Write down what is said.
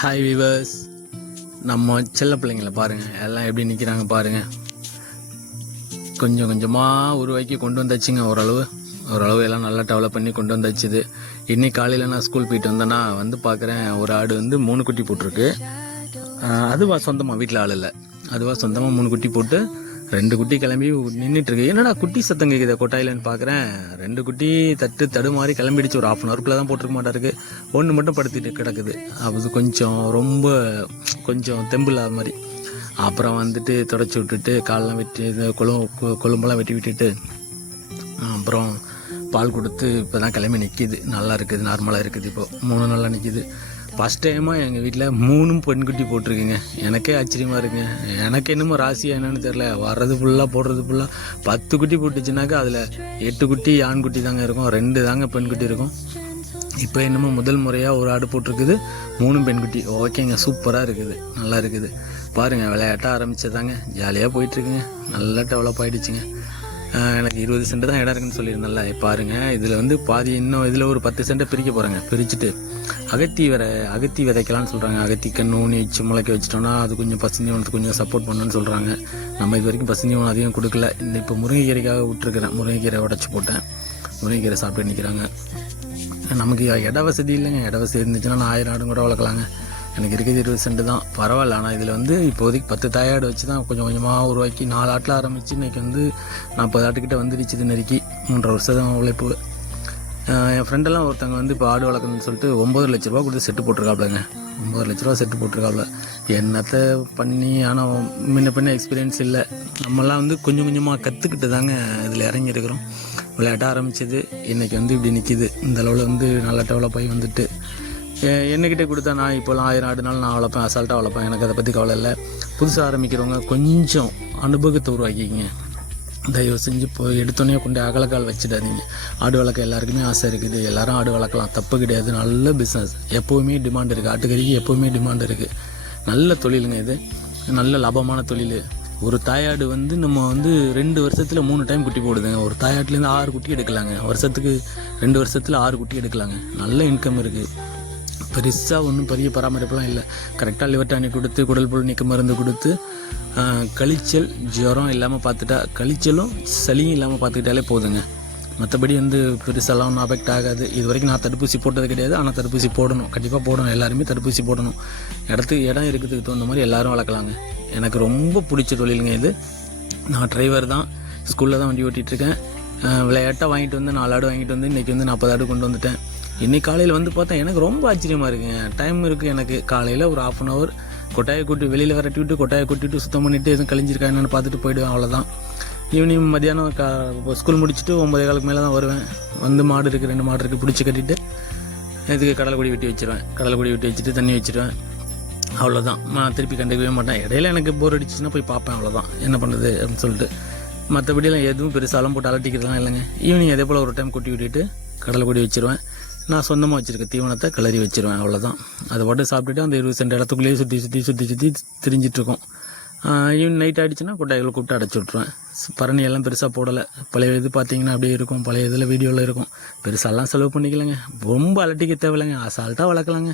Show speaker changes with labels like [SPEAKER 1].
[SPEAKER 1] Hi viewers நம்ம செல்ல பிள்ளைங்களை பாருங்கள் எல்லாம் எப்படி நிற்கிறாங்க பாருங்கள் கொஞ்சம் கொஞ்சமாக உருவாக்கி கொண்டு வந்தாச்சுங்க ஓரளவு. ஓரளவு எல்லாம் நல்லா டெவலப் பண்ணி கொண்டு வந்தாச்சுது. இன்னைக்கு காலையில் நான் ஸ்கூல் போயிட்டு வந்தேன்னா வந்து பார்க்குறேன் ஒரு ஆடு வந்து மூணு குட்டி போட்டிருக்கு அதுவா சொந்தமாக வீட்டில் ஆள் இல்லை. அதுவா சொந்தமாக மூணு குட்டி போட்டு ரெண்டு குட்டி கிளம்பி நின்றுட்டு இருக்கு என்னடா குட்டி சத்தம் கேட்குது கொட்டாயிலன்னு பார்க்குறேன் ரெண்டு குட்டி தட்டு தடுமாறி கிளம்பிடுச்சு. ஒரு ஆஃப் அன் ஹவருக்குள்ளே தான் போட்டிருக்க மாட்டாருக்கு. ஒன்று மட்டும் படுத்திட்டு கிடக்குது. அது கொஞ்சம் ரொம்ப கொஞ்சம் தெம்பு இல்லாத மாதிரி. அப்புறம் வந்துட்டு தொடச்சி விட்டுட்டு காலெலாம் வெட்டி இது கொழும் கொ- கொழும்பெல்லாம் வெட்டி விட்டுட்டு அப்புறம் பால் கொடுத்து இப்போ தான் கிளம்பி நிற்கிது நல்லா இருக்குது நார்மலாக இருக்குது இப்போ. மூணு நாளாக நிற்கிது ஃபஸ்ட் டைமாக எங்கள் வீட்டில் மூணும் பெண்குட்டி போட்டிருக்குங்க. எனக்கே ஆச்சரியமாக இருக்குங்க. எனக்கு என்னமோ ராசியா என்னன்னு தெரில வர்றது ஃபுல்லாக போடுறது ஃபுல்லாக பத்து குட்டி போட்டுச்சுனாக்கா அதில் எட்டு குட்டி ஆண் குட்டி தாங்க இருக்கும். ரெண்டு தாங்க பெண்குட்டி இருக்கும். இப்போ என்னமோ முதல் முறையாக ஒரு ஆடு போட்டிருக்குது. மூணும் பெண்குட்டி ஓகேங்க சூப்பராக இருக்குது. நல்லா இருக்குது. பாருங்கள் விளையாட்ட ஆரம்பிச்சதாங்க. ஜாலியாக போயிட்டுருக்குங்க நல்லா டெவலப் ஆகிடுச்சுங்க எனக்கு இருபது சென்ட் தான் இடம் இருக்குன்னு சொல்லியிருந்தேன்ல. பாருங்க. இதில் வந்து பாதி இன்னும் இதில் ஒரு பத்து சென்ட்டை பிரிக்க போகிறேங்க பிரிச்சுட்டு அகத்தி விதை அகத்தி விதைக்கலாம்னு சொல்கிறாங்க அகத்தி கன்று ஊனி வச்சு முளைக்க வச்சிட்டோம்னா அது கொஞ்சம் பசுந்தீவனத்துக்கு கொஞ்சம் சப்போர்ட் பண்ணுன்னு சொல்கிறாங்க நம்ம இது வரைக்கும் பசுந்தீவனம் அதிகம் கொடுக்கல. இந்த இப்போ முருங்கைக்கீரைக்காக விட்டுருக்கிறேன். முருங்கைக்கீரை உடச்சி போட்டேன். முருங்கைக்கீரை சாப்பிட்டு நிற்கிறாங்க நமக்கு இட வசதி இல்லைங்க. இட வசதி இருந்துச்சுன்னா நான் ஆயிரம் ஆடும் கூட வளர்க்கலாங்க. எனக்கு இருக்குது இருபது சென்ட் தான். பரவாயில்ல. ஆனால் இதில் வந்து இப்போதைக்கு பத்து தாயாடு வச்சு தான் கொஞ்சம் கொஞ்சமாக உருவாக்கி நாலு ஆட்டில் ஆரம்பித்து இன்றைக்கி வந்து நாற்பது ஆட்டுக்கிட்ட வந்துடுச்சு நெருக்கி. மூன்றரை வருஷம் உழைப்பு. என் ஃப்ரெண்டெல்லாம் ஒருத்தவங்க வந்து இப்போ ஆடு வளர்க்கணும்னு சொல்லிட்டு ஒம்பது லட்ச ரூபா கொடுத்து செட்டு போட்டிருக்காப்லங்க. ஒம்பது லட்ச ரூபா செட்டு போட்டிருக்காப்ல. என்னத்தை பண்ணி ஆனால் முன்ன பின்ன எக்ஸ்பீரியன்ஸ் இல்லை. நம்மலாம் வந்து கொஞ்சம் கொஞ்சமாக கற்றுக்கிட்டு தாங்க இதில் இறங்கியிருக்கிறோம். விளையாட்ட ஆரம்பிச்சது. இன்றைக்கி வந்து இப்படி நிற்கிது இந்த அளவில் வந்து நல்லா டெவலப் ஆகி வந்துட்டு. என்னக்கிட்ட கொடுத்தா நான் இப்போலாம் ஆயிரம் ஆடுனாலும் நான் வளர்ப்பேன் அசால்ட்டாக வளர்ப்பேன். எனக்கு அதை பற்றி கவலை இல்லை. புதுசாக ஆரம்பிக்கிறவங்க கொஞ்சம் அனுபவத்தை உருவாக்கிக்கிங்க. தயவு செஞ்சு போய் எடுத்தோடனே கொண்டு அகலக்கால் வச்சிடாதீங்க. ஆடு வளர்க்க எல்லாருக்குமே ஆசை இருக்குது. எல்லாரும் ஆடு வளர்க்கலாம். தப்பு கிடையாது. நல்ல பிஸ்னஸ் எப்போவுமே டிமாண்ட் இருக்குது ஆட்டுக்கறிக்கு எப்போவுமே டிமாண்ட் இருக்குது நல்ல தொழிலுங்க இது. நல்ல லாபமான தொழில். ஒரு தாயாடு வந்து நம்ம வந்து ரெண்டு வருஷத்தில் மூணு டைம் குட்டி போடுதுங்க. ஒரு தாயாட்லேருந்து ஆறு குட்டி எடுக்கலாங்க. வருஷத்துக்கு ரெண்டு வருஷத்தில் ஆறு குட்டி எடுக்கலாங்க. நல்ல இன்கம் இருக்குது பெருசாக ஒன்றும் பெரிய பராமரிப்புலாம் இல்லை. கரெக்டாக லிவர் டானிக் கொடுத்து குடல் புல் நீக்க மருந்து கொடுத்து கழிச்சல் ஜுரம் இல்லாமல் பார்த்துட்டா கழிச்சலும் சளியும் இல்லாமல் பார்த்துக்கிட்டாலே போதுங்க. மற்றபடி வந்து பெருசாலாம் ஒன்றும் அஃபெக்ட் ஆகாது. இது வரைக்கும் நான் தடுப்பூசி போட்டது கிடையாது. ஆனால் தடுப்பூசி போடணும். கண்டிப்பாக போடணும். எல்லாருமே தடுப்பூசி போடணும். இடத்துக்கு இடம் இருக்கிறதுக்கு தகுந்த மாதிரி எல்லோரும் வளர்க்கலாங்க. எனக்கு ரொம்ப பிடிச்ச தொழிலுங்க இது. நான் டிரைவர் தான். ஸ்கூலில் தான் வண்டி ஓட்டிகிட்டு இருக்கேன். விளையாட்டாக வாங்கிட்டு வந்து நாலு ஆடு வாங்கிட்டு வந்து இன்றைக்கி வந்து நாற்பது ஆடு கொண்டு வந்துட்டேன். இன்னைக்கு காலையில் வந்து பார்த்தா எனக்கு ரொம்ப ஆச்சரியமாக இருக்குங்க. டைம் இருக்குது எனக்கு. காலையில் ஒரு ஆஃப் அன் ஹவர் கொட்டாயை கூட்டி வெளியில் விரட்டி விட்டு கொட்டாயை கூட்டிட்டு சுத்தம் பண்ணிவிட்டு எதுவும் கழிஞ்சிருக்கா என்னன்னு பார்த்துட்டு போயிடுவேன் அவ்வளோதான் ஈவினிங் மதியானம் கா ஸ்கூல் முடிச்சுட்டு ஒம்பதே காலுக்கு மேலே தான் வருவேன். வந்து மாடு இருக்குது ரெண்டு மாடு இருக்குது பிடிச்சி கட்டிட்டு இதுக்கு கடலை கொடி வெட்டி வச்சிருவேன். கடலை கொடி வெட்டி வச்சுட்டு தண்ணி வச்சுருவேன். அவ்வளோதான் நான் திருப்பி கண்டுக்கவே மாட்டேன். இடையில எனக்கு போர் அடிச்சுன்னா போய் பார்ப்பேன் அவ்வளோதான் என்ன பண்ணுறது அப்படின்னு சொல்லிட்டு. மற்றபடியெல்லாம் எதுவும் பெருசாலாம் போட்டு அலட்டிக்கிறதுலாம் இல்லைங்க. ஈவினிங் அதே போல் ஒரு டைம் கொட்டி விட்டுட்டு கடலை கொடி வச்சிருவேன். நான் சொந்தமாக வச்சுருக்க தீவனத்தை கிளறி வச்சுருவேன் அவ்வளோதான் அதை பாட்டு சாப்பிட்டுட்டு அந்த இருபது சென்ட் இடத்துக்குள்ளேயே சுற்றி சுற்றி சுற்றி சுற்றி திரிஞ்சிட்ருக்கோம். ஈவன் நைட் ஆகிடுச்சுன்னா கொட்டாய்களை கூப்பிட்டு அடைச்சி விட்ருவேன் பரணி எல்லாம் பெருசாக போடலை. பழைய இது பார்த்தீங்கன்னா அப்படியே இருக்கும். பழைய இதில் வீடியோவில் இருக்கும். பெருசாலாம் செலவு பண்ணிக்கலங்க. ரொம்ப அலட்டிக்க தேவையில்லைங்க. அசால்ட்டாக வளர்க்கலாங்க.